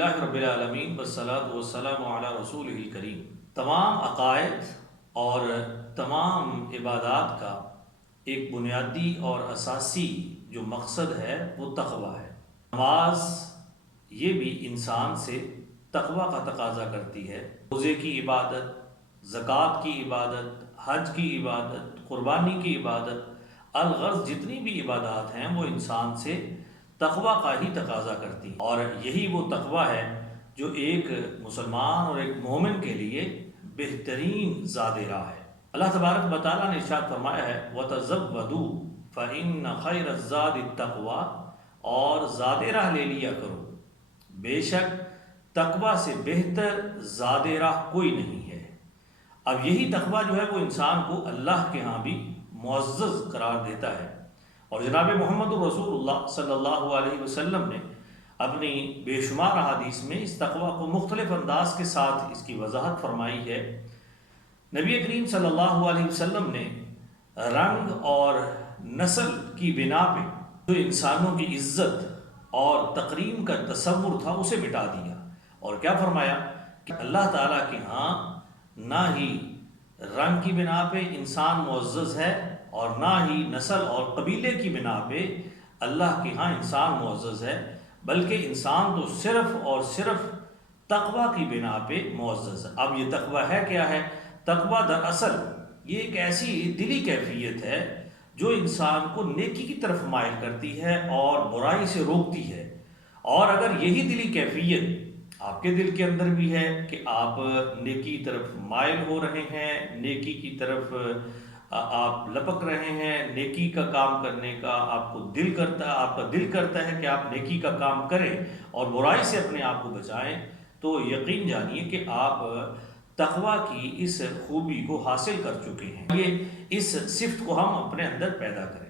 الحمدللہ رب العالمین والصلاة والسلام علی رسولہ الکریم۔ تمام عقائد اور تمام عبادات کا ایک بنیادی اور اساسی جو مقصد ہے وہ تقوی ہے۔ نماز یہ بھی انسان سے تقوی کا تقاضا کرتی ہے۔ روزے کی عبادت، زکوٰۃ کی عبادت، حج کی عبادت، قربانی کی عبادت، الغرض جتنی بھی عبادات ہیں وہ انسان سے تقوی کا ہی تقاضا کرتی ہیں، اور یہی وہ تقوی ہے جو ایک مسلمان اور ایک مومن کے لیے بہترین زاد راہ ہے۔ اللہ تبارک و تعالیٰ نے ارشاد فرمایا ہے وَتَزَوَّدُوا فَإِنَّ خَيْرَ الزَّادِ التَّقْوَىٰ، اور زاد راہ لے لیا کرو، بے شک تقوی سے بہتر زاد راہ کوئی نہیں ہے۔ اب یہی تقوی جو ہے وہ انسان کو اللہ کے ہاں بھی معزز قرار دیتا ہے، اور جناب محمد رسول اللہ صلی اللہ علیہ وسلم نے اپنی بے شمار احادیث میں اس تقوی کو مختلف انداز کے ساتھ اس کی وضاحت فرمائی ہے۔ نبی کریم صلی اللہ علیہ وسلم نے رنگ اور نسل کی بنا پہ جو انسانوں کی عزت اور تکریم کا تصور تھا اسے مٹا دیا، اور کیا فرمایا کہ اللہ تعالیٰ کے ہاں نہ ہی رنگ کی بنا پہ انسان معزز ہے اور نہ ہی نسل اور قبیلے کی بنا پہ اللہ کے ہاں انسان معزز ہے، بلکہ انسان تو صرف اور صرف تقوی کی بنا پہ معزز ہے۔ اب یہ تقوی ہے کیا ہے؟ تقوی دراصل یہ ایک ایسی دلی کیفیت ہے جو انسان کو نیکی کی طرف مائل کرتی ہے اور برائی سے روکتی ہے، اور اگر یہی دلی کیفیت آپ کے دل کے اندر بھی ہے کہ آپ نیکی کی طرف مائل ہو رہے ہیں، نیکی کی طرف آپ لپک رہے ہیں، نیکی کا کام کرنے کا آپ کا دل کرتا ہے کہ آپ نیکی کا کام کریں اور برائی سے اپنے آپ کو بچائیں، تو یقین جانیے کہ آپ تقوی کی اس خوبی کو حاصل کر چکے ہیں۔ یہ اس صفت کو ہم اپنے اندر پیدا کریں۔